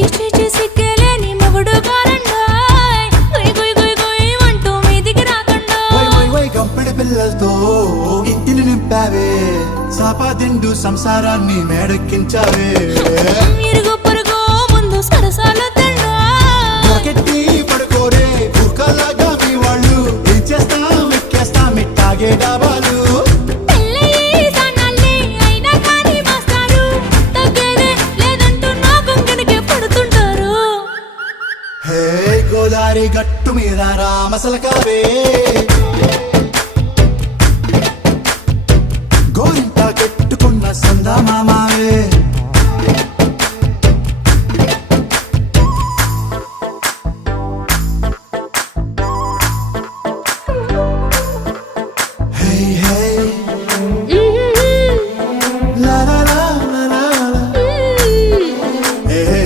సిగ్గలేని మొగుడు కారండాయ్ గుయ్ గుయ్ గుయ్ గుయ్ అంటూ మీదికి రాకండా కంపెడి పిల్లలతో ఇంటిని నింపావే సాపాదిండు సంసారాన్ని మేడెక్కించావే ఇరుగు పొరుగు ముందు సరసాలొద్దండా రాకెట్టి పడుకోరే కుక్కలాగా మీ వాళ్ళు ఏం చేస్తాం ఎక్కేస్తాం ఇట్టాగే డాబాలు పెళ్ళయి సన్నాళ్ళే అయినా కానీ మాస్తారు తగ్గేదే లేదంటూ నా కొంగనికే పడుతుంటారు హే గోదారి గట్టు మీద రామసలకావే